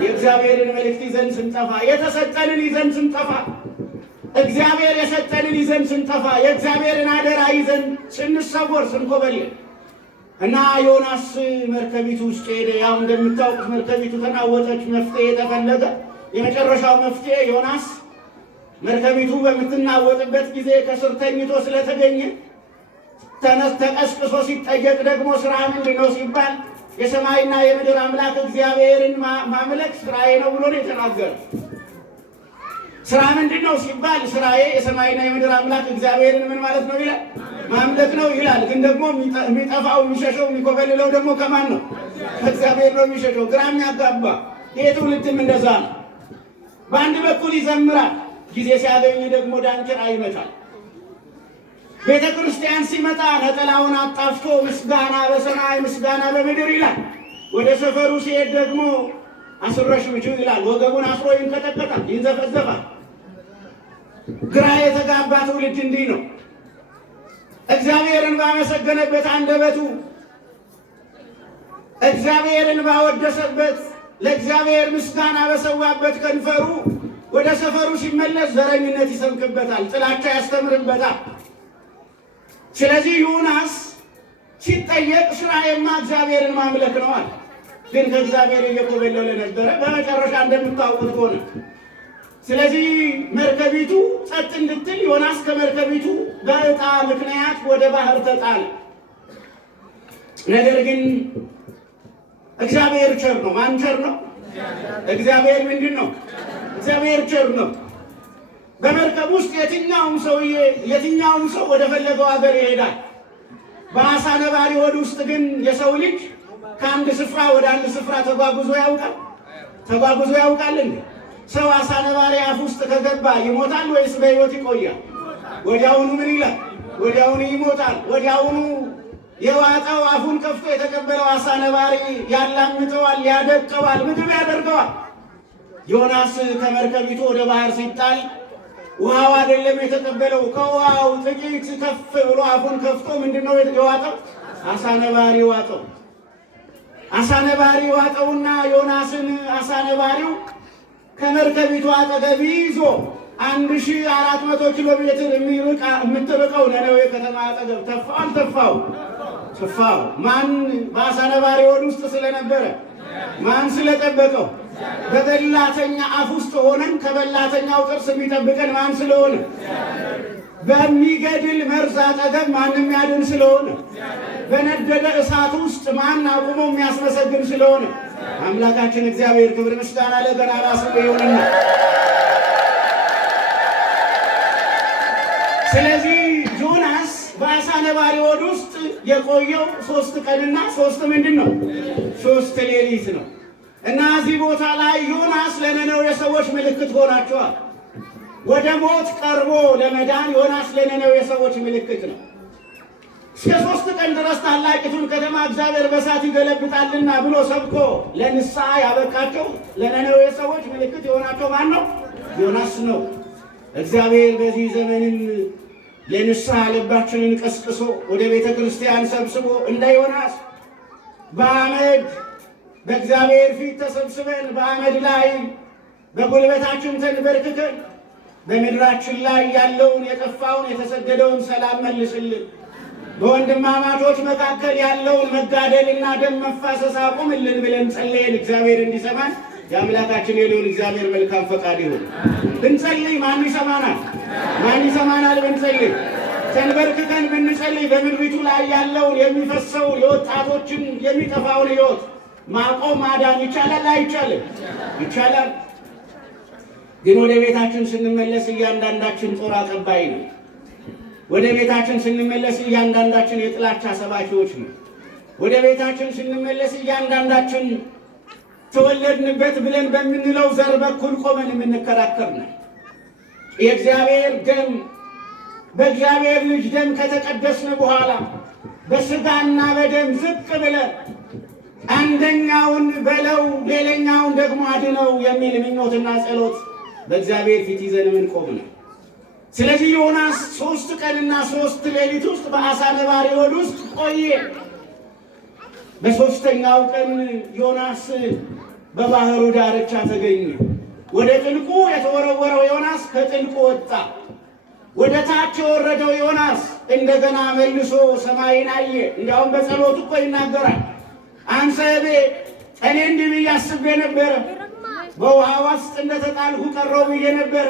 የእግዚአብሔርን መልእክት ይዘን ስንጠፋ፣ የተሰጠንን ይዘን ስንጠፋ፣ እግዚአብሔር የሰጠንን ይዘን ስንጠፋ፣ የእግዚአብሔርን አደራ ይዘን ስንሰወር ስንኮበልል እና ዮናስ መርከቢቱ ውስጥ ሄደ። ያው እንደምታውቁት መርከቢቱ ተናወጠች። መፍትሄ የተፈለገ የመጨረሻው መፍትሄ ዮናስ መርከቢቱ በምትናወጥበት ጊዜ ከስር ተኝቶ ስለተገኘ ተቀስቅሶ ሲጠየቅ ደግሞ ስራ ምንድን ነው ሲባል የሰማይና የምድር አምላክ እግዚአብሔርን ማምለክ ስራዬ ነው ብሎ ነው የተናገረ። ስራ ምንድን ነው ሲባል ስራዬ የሰማይና የምድር አምላክ እግዚአብሔርን ምን ማለት ነው ይላል? ማምለክ ነው ይላል። ግን ደግሞ የሚጠፋው የሚሸሸው የሚኮበልለው ደግሞ ከማን ነው? ከእግዚአብሔር ነው የሚሸሸው። ግራ የሚያጋባ ይሄ ትውልድም እንደዛ ነው። በአንድ በኩል ይዘምራል፣ ጊዜ ሲያገኝ ደግሞ ዳንኪራ ይመታል። ቤተ ክርስቲያን ሲመጣ ነጠላውን አጣፍቶ ምስጋና በሰማይ ምስጋና በምድር ይላል። ወደ ሰፈሩ ሲሄድ ደግሞ አስረሽ ምቹ ይላል። ወገቡን አስሮ ይንቀጠቀጣል፣ ይንዘፈዘፋል። ግራ የተጋባ ትውልድ እንዲህ ነው። እግዚአብሔርን ባመሰገነበት አንደበቱ፣ እግዚአብሔርን ባወደሰበት፣ ለእግዚአብሔር ምስጋና በሰዋበት ከንፈሩ ወደ ሰፈሩ ሲመለስ ዘረኝነት ይሰብክበታል፣ ጥላቻ ያስተምርበታል። ስለዚህ ዮናስ ሲጠየቅ ስራዬማ እግዚአብሔርን ማምለክ ነው አለ። ግን ከእግዚአብሔር እየኮበለለ ነበረ። በመጨረሻ እንደምታውቁት ሆነ። ስለዚህ መርከቢቱ ጸጥ እንድትል ዮናስ ከመርከቢቱ በዕጣ ምክንያት ወደ ባህር ተጣለ። ነገር ግን እግዚአብሔር ቸር ነው። ማን ቸር ነው? እግዚአብሔር ምንድን ነው? እግዚአብሔር ቸር ነው። በመርከብ ውስጥ የትኛውም ሰው ወደ ፈለገው ሀገር ይሄዳል። በአሳ ነባሪ ሆድ ውስጥ ግን የሰው ልጅ ከአንድ ስፍራ ወደ አንድ ስፍራ ተጓጉዞ ያውቃል? ተጓጉዞ ያውቃል እንዴ? ሰው አሳ ነባሪ አፍ ውስጥ ከገባ ይሞታል ወይስ በሕይወት ይቆያል? ወዲያውኑ ምን ይላል? ወዲያውኑ ይሞታል። ወዲያውኑ የዋጠው አፉን ከፍቶ የተቀበለው አሳ ነባሪ ያላምጠዋል፣ ያደቀዋል፣ ምግብ ያደርገዋል። ዮናስ ከመርከቢቱ ወደ ባህር ሲጣል ውሃው አይደለም የተቀበለው። ከውሃው ጥቂት ከፍ ብሎ አፉን ከፍቶ ምንድነው የዋጠው? አሳ ነባሪ ዋጠው። አሳ ነባሪ ዋጠውና ዮናስን አሳ ነባሪው ከመርከቢቱ አጠገብ ይዞ 1400 ኪሎ ሜትር የምትርቀው ነነዌ ከተማ አጠገብ ተፋው አልተፋው? ተፋው። ማን? በአሳ ነባሪ ሆድ ውስጥ ስለነበረ። ማን ስለጠበቀው? በበላተኛ አፍ ውስጥ ሆነን ከበላተኛው ጥርስ የሚጠብቀን ማን ስለሆነ? በሚገድል መርዝ አጠገብ ማንም ያድን ስለሆነ፣ በነደደ እሳት ውስጥ ማን አቁሞ የሚያስመሰግን ስለሆነ አምላካችን እግዚአብሔር ክብር ምስጋና ለገናና ስሙ ይሁንና፣ ስለዚህ ዮናስ በአሳ ነባሪ ሆድ ውስጥ የቆየው 3 ቀንና 3 ሌሊት ነው። እና እዚህ ቦታ ላይ ዮናስ ለነነዌ ሰዎች ምልክት ሆናቸዋል። ወደ ሞት ቀርቦ ለመዳን ዮናስ ለነነዌ ሰዎች ምልክት ነው። እስከ 3 ቀን ድረስ ታላቂቱን ከተማ እግዚአብሔር በእሳት ይገለብጣልና ብሎ ሰብኮ ለንስሐ ያበቃቸው ለነነዌ ሰዎች ምልክት የሆናቸው ማን ነው? ዮናስ ነው። እግዚአብሔር በዚህ ዘመንም ለንስሐ ልባችንን ቀስቅሶ ወደ ቤተ ክርስቲያን ሰብስቦ እንደ ዮናስ በአመድ በእግዚአብሔር ፊት ተሰብስበን በአመድ ላይ በጉልበታችን ተንበርክከን በምድራችን ላይ ያለውን የጠፋውን የተሰደደውን ሰላም መልስልን፣ በወንድማማቾች መካከል ያለውን መጋደልና ደም መፋሰስ አቁምልን ብለን ጸለየን። እግዚአብሔር እንዲሰማን የአምላካችን የልዑል እግዚአብሔር መልካም ፈቃድ ይሁን። ብንጸልይ ማን ይሰማናል? ማን ይሰማናል? ብንጸልይ ተንበርክከን ብንጸልይ በምድሪቱ ላይ ያለውን የሚፈሰውን የወጣቶችን የሚጠፋውን ሕይወት ማቆም ማዳን ይቻላል? አይቻልም? ይቻላል። ግን ወደ ቤታችን ስንመለስ እያንዳንዳችን ጦር አቀባይ ነው። ወደ ቤታችን ስንመለስ እያንዳንዳችን የጥላቻ ሰባኪዎች ነው። ወደ ቤታችን ስንመለስ እያንዳንዳችን ተወለድንበት ብለን በምንለው ዘር በኩል ቆመን የምንከራከር ነው። የእግዚአብሔር ደም በእግዚአብሔር ልጅ ደም ከተቀደስን በኋላ በስጋና በደም ዝቅ ብለን አንደኛውን በለው ሌላኛውን ደግሞ አድነው የሚል ምኞትና ጸሎት በእግዚአብሔር ፊት ይዘን የምንቆም ነው። ስለዚህ ዮናስ 3 ቀንና 3 ሌሊት ውስጥ በአሳ ነባሪ ሆድ ውስጥ ቆየ። በ3ኛው ቀን ዮናስ በባህሩ ዳርቻ ተገኘ። ወደ ጥልቁ የተወረወረው ዮናስ ከጥልቁ ወጣ። ወደ ታች የወረደው ዮናስ እንደገና መልሶ ሰማይን አየ። እንዲያውም በጸሎቱ እኮ ይናገራል። አንሰቤ እኔ እንዲህ ብዬ አስቤ ነበረ፣ በውሃ ውስጥ እንደተጣልኩ ቀረው ብዬ ነበረ፣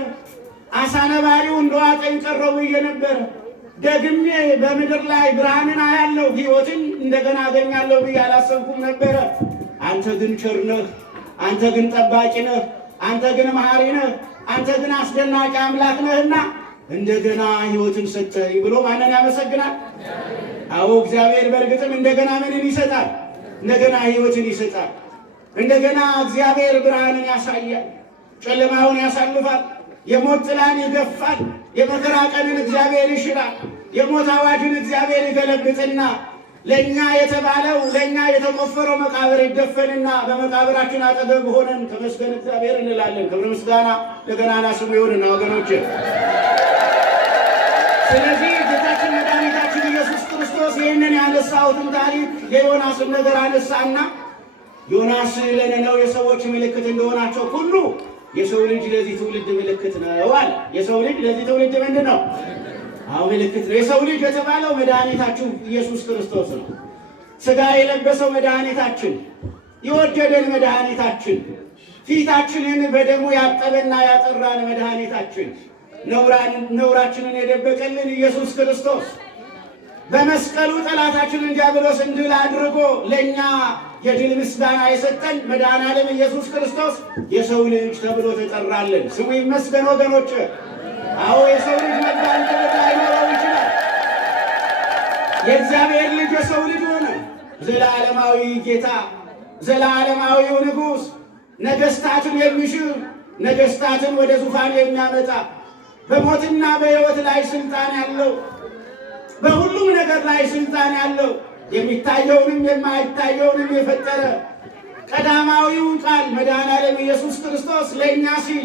አሳ ነባሪው እንደዋጠኝ ቀረው ብዬ ነበረ፣ ደግሜ በምድር ላይ ብርሃንን አያለሁ፣ ሕይወትን እንደገና አገኛለሁ ብዬ አላሰብኩም ነበረ። አንተ ግን ቸር ነህ፣ አንተ ግን ጠባቂ ነህ፣ አንተ ግን መሐሪ ነህ፣ አንተ ግን አስደናቂ አምላክ ነህና እንደገና ሕይወትን ሰጠኝ ብሎ ማንን ያመሰግናል? አዎ እግዚአብሔር በእርግጥም እንደገና ምንን ይሰጣል? እንደገና ሕይወትን ይሰጣል። እንደገና እግዚአብሔር ብርሃንን ያሳያል፣ ጨለማውን ያሳልፋል፣ የሞት ጥላን ይገፋል፣ የመከራ ቀንን እግዚአብሔር ይሽራል። የሞት አዋጅን እግዚአብሔር ይገለብጥና ለእኛ የተባለው ለእኛ የተቆፈረው መቃብር ይደፈንና በመቃብራችን አጠገብ ሆነን ተመስገን እግዚአብሔር እንላለን። ክብር ምስጋና ለገናና ስሙ ይሁንና ወገኖች፣ ስለዚህ ጌታችን መድኃኒታችን ኢየሱስ ክርስቶስ ይህንን ያነሳሁትን ታሪክ የዮናስን ነገር አነሳና ዮናስ ለነነዌ ሰዎች ምልክት እንደሆናቸው ሁሉ የሰው ልጅ ለዚህ ትውልድ ምልክት ነው አለ። የሰው ልጅ ለዚህ ትውልድ ምንድን ነው? አዎ ምልክት ነው። የሰው ልጅ የተባለው መድኃኒታችን ኢየሱስ ክርስቶስ ነው። ሥጋ የለበሰው መድኃኒታችን፣ የወደደን መድኃኒታችን፣ ፊታችንን በደሙ ያጠበና ያጠራን መድኃኒታችን፣ ነውራችንን የደበቀልን ኢየሱስ ክርስቶስ በመስቀሉ ጠላታችንን ዲያብሎስን ድል አድርጎ ለእኛ የድል ምስጋና የሰጠን መድኃኔዓለም ኢየሱስ ክርስቶስ የሰው ልጅ ተብሎ ተጠራለን። ስሙ ይመስገን ወገኖች። አዎ የሰው ልጅ መባል ደረጃ ሊኖረው ይችላል። የእግዚአብሔር ልጅ የሰው ልጅ ሆነ። ዘላለማዊ ጌታ፣ ዘላለማዊው ንጉሥ፣ ነገሥታትን የሚሽር ነገሥታትን ወደ ዙፋን የሚያመጣ በሞትና በሕይወት ላይ ስልጣን ያለው በሁሉም ነገር ላይ ስልጣን ያለው የሚታየውንም የማይታየውንም የፈጠረ ቀዳማዊው ቃል መድኃኔዓለም ኢየሱስ ክርስቶስ ለእኛ ሲል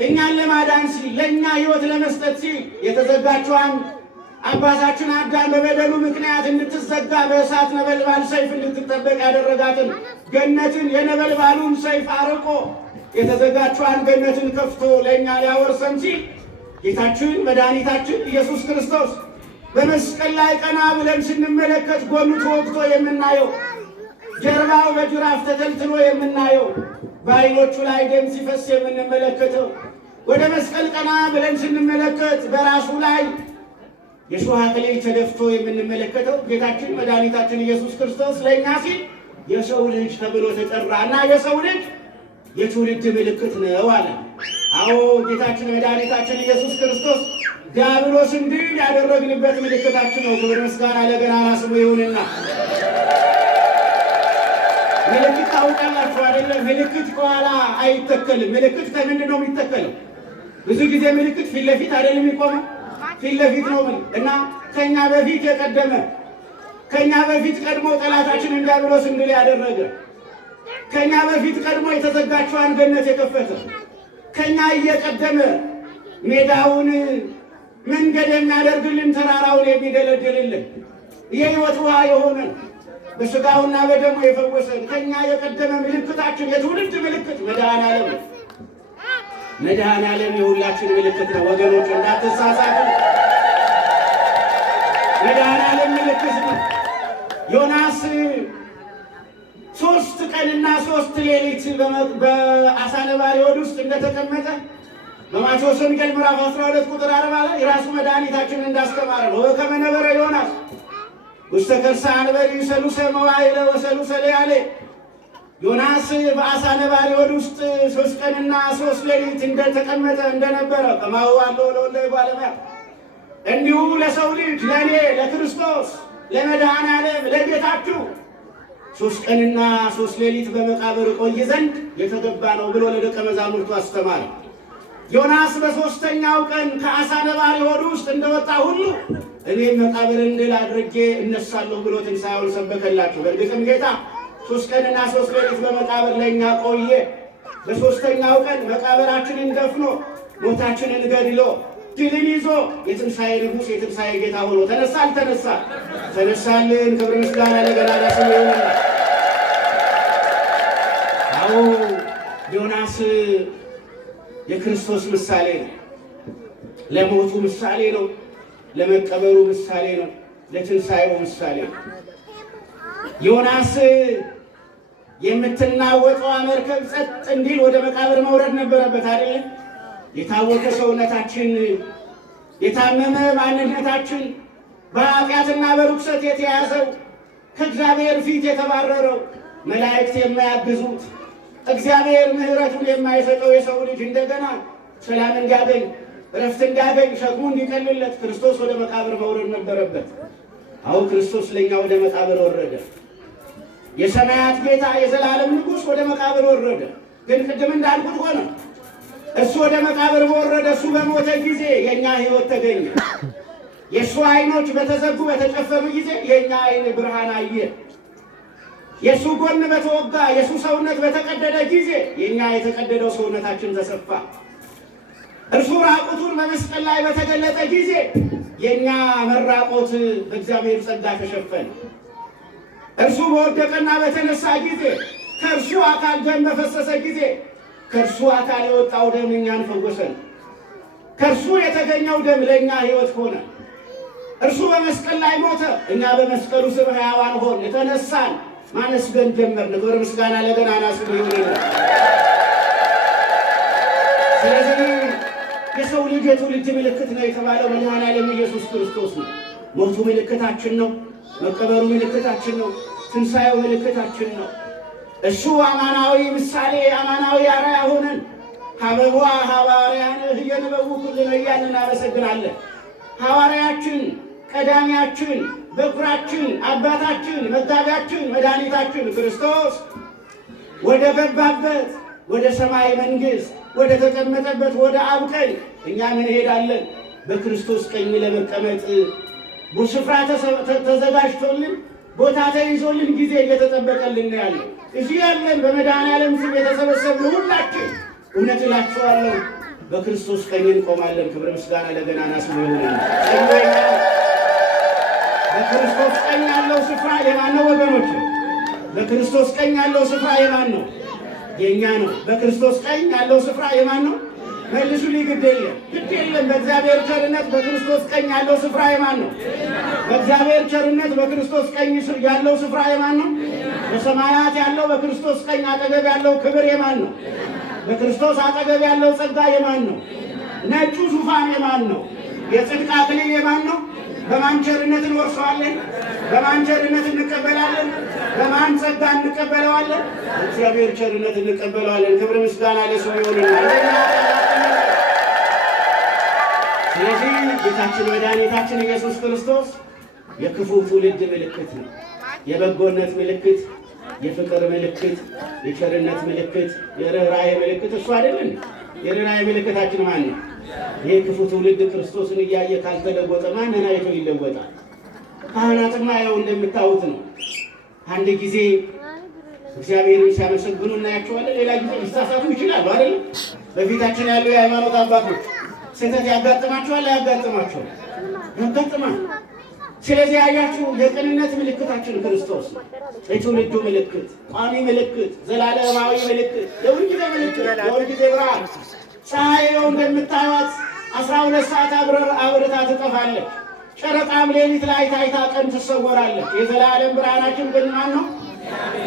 እኛን ለማዳን ሲል ለእኛ ሕይወት ለመስጠት ሲል የተዘጋችዋን አባታችን አዳም በበደሉ ምክንያት እንድትዘጋ በእሳት ነበልባል ሰይፍ እንድትጠበቅ ያደረጋትን ገነትን የነበልባሉን ሰይፍ አርቆ የተዘጋችዋን ገነትን ከፍቶ ለእኛ ሊያወርሰን ሲል ጌታችን መድኃኒታችን ኢየሱስ ክርስቶስ በመስቀል ላይ ቀና ብለን ስንመለከት ጎኑ ተወግቶ የምናየው፣ ጀርባው በጅራፍ ተተልትሎ የምናየው፣ በዓይኖቹ ላይ ደም ሲፈስ የምንመለከተው፣ ወደ መስቀል ቀና ብለን ስንመለከት በራሱ ላይ የሾህ አክሊል ተደፍቶ የምንመለከተው ጌታችን መድኃኒታችን ኢየሱስ ክርስቶስ ለእኛ ሲል የሰው ልጅ ተብሎ ተጠራ እና የሰው ልጅ የትውልድ ምልክት ነው አለ። አዎ ጌታችን መድኃኒታችን ኢየሱስ ክርስቶስ ዲያብሎስን ድል ያደረግንበት ምልክታችን ነው። ክብር ምስጋና ለገናና ስሙ ይሁንና ምልክት ታውቃላችሁ አይደለም? ምልክት ከኋላ አይተከልም። ምልክት ከምንድን ነው የሚተከለው? ብዙ ጊዜ ምልክት ፊት ለፊት አይደለም የሚቆመው፣ ፊት ለፊት ነው እና ከኛ በፊት የቀደመ ከኛ በፊት ቀድሞ ጠላታችንን ዲያብሎስን ድል ያደረገ ከኛ በፊት ቀድሞ የተዘጋችዋን ገነት የከፈተ ከኛ እየቀደመ ሜዳውን መንገድ የሚያደርግልን ተራራውን የሚደለድልልን የሕይወት ውሃ የሆነን በሥጋውና በደሙ የፈወሰን ከኛ የቀደመ ምልክታችን የትውልድ ምልክት መድኃኔዓለም ነው። መድኃኔዓለም የሁላችን ምልክት ነው ወገኖች፣ እንዳትሳሳቱ። መድኃኔዓለም ምልክት ነው። ዮናስ 3 ቀንና 3 ሌሊት በአሳ ነባሪ ሆድ ውስጥ እንደተቀመጠ በማቴዎስ ወንጌል ምዕራፍ 12 ቁጥር 40 ላይ የራሱ መድኃኒታችን እንዳስተማረ ነው። ወከመ ነበረ ዮናስ ውስተ ከርሰ አንበሪ ሰሉሰ መዋዕለ ወሰሉሰ ሌሊት። ዮናስ በአሳ ነባሪ ሆድ ውስጥ 3 ቀንና 3 ሌሊት እንደተቀመጠ እንደነበረ ከማሁ አለው ለወልደ እጓለ እመሕያው እንዲሁ ለሰው ልጅ ለእኔ ለክርስቶስ ለመድኃኔዓለም ለጌታችሁ 3 ቀንና 3 ሌሊት በመቃብር ቆይ ዘንድ የተገባ ነው ብሎ ለደቀ መዛሙርቱ አስተማረ። ዮናስ በ3ኛው ቀን ከአሳ ነባሪ ሆድ ውስጥ እንደወጣ ሁሉ እኔም መቃብርን ድል አድርጌ እነሳለሁ ብሎ ትንሣኤውን ሰበከላቸው። በእርግጥም ጌታ 3 ቀንና 3 ሌሊት በመቃብር ለእኛ ቆየ። በ3ኛው ቀን መቃብራችንን ደፍኖ ሞታችንን ገድሎ ድልን ይዞ የትንሣኤ ንጉሥ የትንሣኤ ጌታ ሆኖ ተነሳ። አልተነሳ? ተነሳልን። ክብር ምስጋና ለገናና ስሙ ይሁንና። አዎ ዮናስ የክርስቶስ ምሳሌ ነው። ለሞቱ ምሳሌ ነው። ለመቀበሩ ምሳሌ ነው። ለትንሣኤው ምሳሌ ነው። ዮናስ የምትናወጠው መርከብ ጸጥ እንዲል ወደ መቃብር መውረድ ነበረበት አይደለም? የታወከ ሰውነታችን፣ የታመመ ማንነታችን፣ በኃጢአትና በርኩሰት የተያዘው ከእግዚአብሔር ፊት የተባረረው መላእክት የማያግዙት እግዚአብሔር ምሕረቱን የማይሰጠው የሰው ልጅ እንደገና ሰላም እንዲያገኝ ረፍት እንዲያገኝ ሸክሙ እንዲቀልለት ክርስቶስ ወደ መቃብር መውረድ ነበረበት። አሁን ክርስቶስ ለኛ ወደ መቃብር ወረደ። የሰማያት ጌታ የዘላለም ንጉሥ ወደ መቃብር ወረደ። ግን ቅድም እንዳልኩት ሆነ። እሱ ወደ መቃብር በወረደ እሱ በሞተ ጊዜ የኛ ሕይወት ተገኘ። የእሱ ዓይኖች በተዘጉ በተጨፈኑ ጊዜ የኛ ዓይን ብርሃን አየ። የእሱ ጎን በተወጋ የእሱ ሰውነት በተቀደደ ጊዜ የኛ የተቀደደው ሰውነታችን ተሰፋ። እርሱ ራቁቱን በመስቀል ላይ በተገለጠ ጊዜ የኛ መራቆት በእግዚአብሔር ጸጋ ተሸፈነ። እርሱ በወደቀና በተነሳ ጊዜ ከእርሱ አካል ደም በፈሰሰ ጊዜ ከእርሱ አካል የወጣው ደም እኛን ፈወሰን። ከእርሱ የተገኘው ደም ለእኛ ሕይወት ሆነ። እርሱ በመስቀል ላይ ሞተ፣ እኛ በመስቀሉ ስር ሕያዋን ሆን የተነሳን ማመስገን ጀመርን። ክብር ምስጋና ለገናና ስሙ ይሁን። ስለዚህ የሰው ልጅ የትውልድ ምልክት ነው የተባለው መድኃኔዓለም ኢየሱስ ክርስቶስ ነው። ሞቱ ምልክታችን ነው። መቀበሩ ምልክታችን ነው። ትንሣኤው ምልክታችን ነው። እሱ አማናዊ ምሳሌ አማናዊ አርአያ ሆነን ሀበቧ ሐዋርያን እየነበቡ ኩልነ እያልን እናመሰግናለን። ሐዋርያችን፣ ቀዳሚያችን፣ በኩራችን፣ አባታችን፣ መጋቢያችን፣ መድኃኒታችን ክርስቶስ ወደ ገባበት ወደ ሰማይ መንግሥት ወደ ተቀመጠበት ወደ አብ ቀኝ እኛም እንሄዳለን። በክርስቶስ ቀኝ ለመቀመጥ ስፍራ ተዘጋጅቶልን ቦታ ተይዞልን ጊዜ እየተጠበቀልን ያለው እዚህ ያለን በመድኃኔዓለም ስም የተሰበሰብን ሁላችን እውነት እላችኋለሁ በክርስቶስ ቀኝ እንቆማለን። ክብር ምስጋና ለገናና ስሙ ይሁን። በክርስቶስ ቀኝ ያለው ስፍራ የማን ነው ወገኖች? በክርስቶስ ቀኝ ያለው ስፍራ የማን ነው? የኛ ነው። በክርስቶስ ቀኝ ያለው ስፍራ የማን ነው? መልሱልኝ። ግድ የለም። በእግዚአብሔር ቸርነት በክርስቶስ ቀኝ ያለው ስፍራ የማን ነው? በእግዚአብሔር ቸርነት በክርስቶስ ቀኝ ያለው ስፍራ የማን ነው? በሰማያት ያለው በክርስቶስ ቀኝ አጠገብ ያለው ክብር የማን ነው? በክርስቶስ አጠገብ ያለው ጸጋ የማን ነው? ነጩ ዙፋን የማን ነው? የጽድቅ አክሊል የማን ነው? በማን ቸርነት እንወርሰዋለን? በማን ቸርነት እንቀበላለን? በማን ጸጋ እንቀበለዋለን? እግዚአብሔር ቸርነት እንቀበለዋለን። ክብር ምስጋና ለስሙ ይሁንና ስለዚህ ጌታችን መድኃኒታችን ኢየሱስ ክርስቶስ የክፉ ትውልድ ምልክት ነው። የበጎነት ምልክት፣ የፍቅር ምልክት፣ የቸርነት ምልክት፣ የርኅራኄ ምልክት እሱ አይደለም። የርኅራኄ ምልክታችን ማን ነው? ይህ ክፉ ትውልድ ክርስቶስን እያየ ካልተለወጠ ማንን አይቶ ይለወጣል? ካህናትማ ያው እንደምታዩት ነው። አንድ ጊዜ እግዚአብሔርን ሲያመሰግኑ እናያቸዋለን። ሌላ ጊዜ ሊሳሳቱ ይችላሉ አይደል? በፊታችን ያሉ የሃይማኖት አባቶች ስህተት ያጋጥማቸዋል አያጋጥማቸውም? ያጋጥማል። ስለዚህ ያያችሁ የቅንነት ምልክታችን ክርስቶስ ነው። የትውልዱ ምልክት፣ ቋሚ ምልክት፣ ዘላለማዊ ምልክት፣ የሁልጊዜ ምልክት፣ የሁልጊዜ ብርሃን። ፀሐይ እንደምታዩት 12 ሰዓት አብርታ ትጠፋለች። ጨረቃም ሌሊት ላይ ታይታ ቀን ትሰወራለች። የዘላለም ብርሃናችን ግን ማን ነው?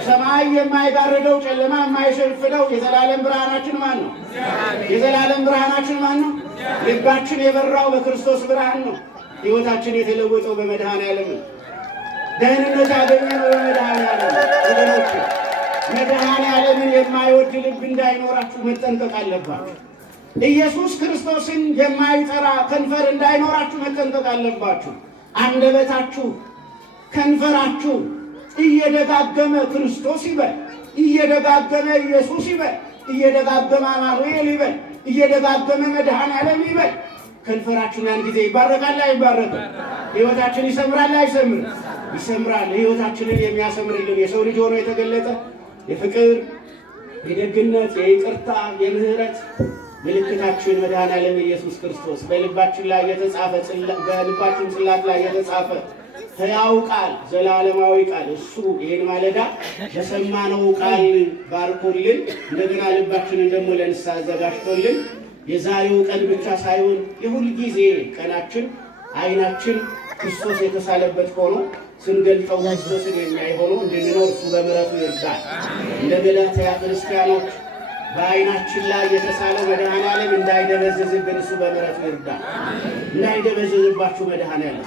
ሰማይ የማይጋርደው ጨለማ የማይሸፍነው የዘላለም ብርሃናችን ማን ነው? የዘላለም ብርሃናችን ማን ነው? ልባችን የበራው በክርስቶስ ብርሃን ነው። ሕይወታችን የተለወጠው በመድኃኔዓለም ነው። ደህንነት ያገኘነው በመድኃኔዓለም ነው። ወገኖች መድኃኔዓለምን የማይወድ ልብ እንዳይኖራችሁ መጠንቀቅ አለባችሁ። ኢየሱስ ክርስቶስን የማይጠራ ከንፈር እንዳይኖራችሁ መጠንቀቅ አለባችሁ። አንደበታችሁ፣ ከንፈራችሁ እየደጋገመ ክርስቶስ ይበል፣ እየደጋገመ ኢየሱስ ይበል፣ እየደጋገመ አማኑኤል ይበል፣ እየደጋገመ መድኃኔዓለም ይበል። ከንፈራችን ያን ጊዜ ይባረካል አይባረክም? ሕይወታችን ይሰምራል አይሰምርም? ይሰምራል። ሕይወታችንን የሚያሰምርልን የሰው ልጅ ሆኖ የተገለጠ የፍቅር፣ የደግነት፣ የይቅርታ፣ የምህረት ምልክታችን መድኃኔዓለም ኢየሱስ ክርስቶስ በልባችን ላይ የተጻፈ በልባችን ጽላት ላይ የተጻፈ ሕያው ቃል፣ ዘላለማዊ ቃል እሱ ይሄን ማለዳ በሰማነው ቃል ባርኮልን እንደገና ልባችንን ደግሞ ለንስሐ አዘጋጅቶልን የዛሬው ቀን ብቻ ሳይሆን የሁል ጊዜ ቀናችን ዓይናችን ክርስቶስ የተሳለበት ሆኖ ስንገልጠው ክርስቶስን የሚያይ ሆኖ እንድንኖር እሱ በምሕረቱ ይርዳል። እንደ ገላትያ ክርስቲያኖች በዓይናችን ላይ የተሳለው መድኃኔዓለም እንዳይደበዝዝብን እሱ በምሕረቱ ይርዳል። እንዳይደበዝዝባችሁ መድኃኔዓለም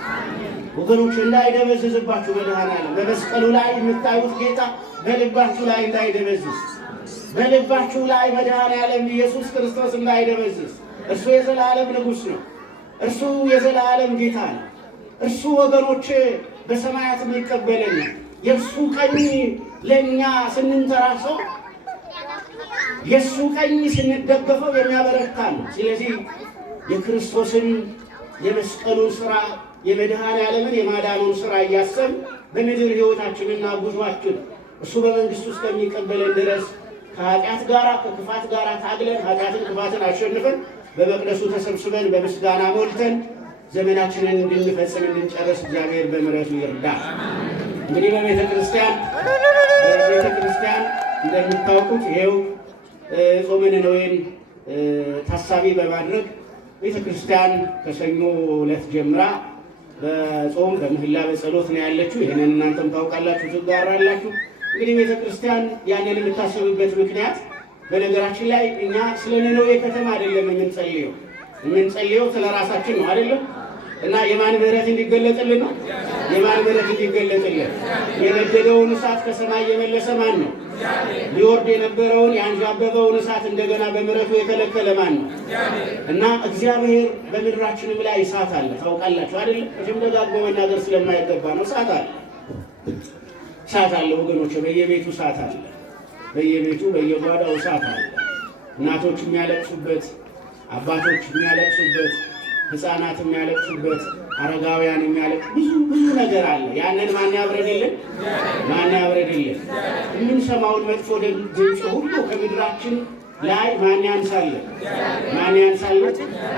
ወገኖች፣ እንዳይደበዝዝባችሁ መድኃኔዓለም በመስቀሉ ላይ የምታዩት ጌታ በልባችሁ ላይ እንዳይደበዝዝ፣ በልባችሁ ላይ መድኃኔዓለም ኢየሱስ ክርስቶስ እንዳይደበዝዝ እርሱ የዘላለም ንጉሥ ነው። እርሱ የዘላለም ጌታ ነው። እርሱ ወገኖቼ በሰማያት የሚቀበለን ነው። የእርሱ ቀኝ ለእኛ ስንንተራሰው፣ የእሱ ቀኝ ስንደገፈው የሚያበረታ ነው። ስለዚህ የክርስቶስን የመስቀሉን ሥራ የመድኃኔዓለምን የማዳኑን ሥራ እያሰብን በምድር ሕይወታችንና ጉዟችን እሱ በመንግሥቱ እስከሚቀበለን ድረስ ከኃጢአት ጋር ከክፋት ጋር ታግለን ኃጢአትን ክፋትን አሸንፈን በመቅደሱ ተሰብስበን በምስጋና ሞልተን ዘመናችንን እንድንፈጽም እንድንጨርስ እግዚአብሔር በምሕረቱ ይርዳል። እንግዲህ በቤተ ክርስቲያን እንደምታውቁት ይሄው ጾመ ነነዌን ታሳቢ በማድረግ ቤተ ክርስቲያን ከሰኞ ዕለት ጀምራ በጾም በምህላ በጸሎት ነው ያለችው። ይህንን እናንተም ታውቃላችሁ፣ ትጋራላችሁ። እንግዲህ ቤተ ክርስቲያን ያንን የምታስብበት ምክንያት በነገራችን ላይ እኛ ስለ ነነዌ ከተማ አይደለም የምንጸልየው ስለ ራሳችን ነው አይደለም። እና የማን ምሕረት እንዲገለጥልን ነው? የማን ምሕረት እንዲገለጥልን? የነደደውን እሳት ከሰማይ የመለሰ ማን ነው? ሊወርድ የነበረውን ያንዣበበውን እሳት እንደገና በምሕረቱ የከለከለ ማን ነው? እና እግዚአብሔር በምድራችንም ላይ እሳት አለ። ታውቃላችሁ አይደለም? እዚህም ደጋግሞ መናገር ስለማይገባ ነው። እሳት አለ ወገኖች፣ በየቤቱ እሳት አለ። በየቤቱ በየጓዳው እሳት አለ። እናቶች የሚያለቅሱበት፣ አባቶች የሚያለቅሱበት፣ ሕፃናት የሚያለቅሱበት፣ አረጋውያን የሚያለቅሱ ብዙ ነገር አለ። ያንን ማን ያብረድልን? የምንሰማውን መጥፎ ድምፅ ሁሉ ከምድራችን ላይ ማን ያንሳልን?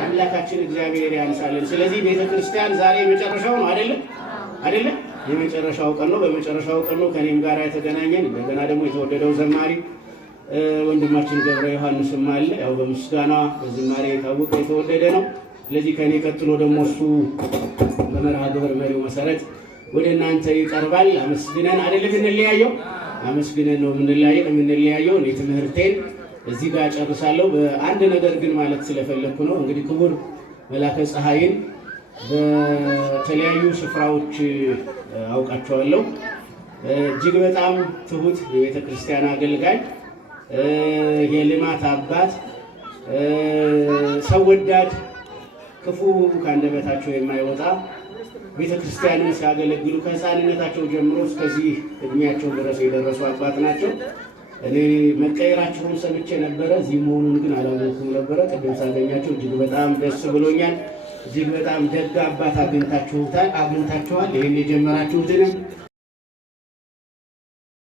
አምላካችን እግዚአብሔር ያንሳልን። ስለዚህ ቤተ ክርስቲያን ዛሬ የመጨረሻው ነው አይደለም? የመጨረሻው ቀን ነው። በመጨረሻው ቀን ነው ከኔም ጋር የተገናኘን። እንደገና ደግሞ የተወደደው ዘማሪ ወንድማችን ገብረ ዮሐንስም አለ። ያው በምስጋና በዝማሬ የታወቀ የተወደደ ነው። ስለዚህ ከኔ ቀጥሎ ደግሞ እሱ በመርሃ ግብር መሪው መሰረት ወደ እናንተ ይቀርባል። አመስግነን አይደለም የምንለያየው፣ አመስግነን ነው የምንለያየው። እኔ ትምህርቴን እዚህ ጋር ጨርሳለሁ። በአንድ ነገር ግን ማለት ስለፈለግኩ ነው። እንግዲህ ክቡር መላከ ፀሐይን በተለያዩ ስፍራዎች አውቃቸዋለሁ። እጅግ በጣም ትሁት የቤተ ክርስቲያን አገልጋይ፣ የልማት አባት፣ ሰው ወዳድ፣ ክፉ ከአንደበታቸው የማይወጣ ቤተ ክርስቲያንን ሲያገለግሉ ከሕፃንነታቸው ጀምሮ እስከዚህ እድሜያቸው ድረስ የደረሱ አባት ናቸው። እኔ መቀየራቸውን ሰምቼ ነበረ፣ እዚህ መሆኑን ግን አላወኩም ነበረ። ቅድም ሳገኛቸው እጅግ በጣም ደስ ብሎኛል። እጅግ በጣም ደግ አባት አግኝታችኋል። ይህን የጀመራችሁትንም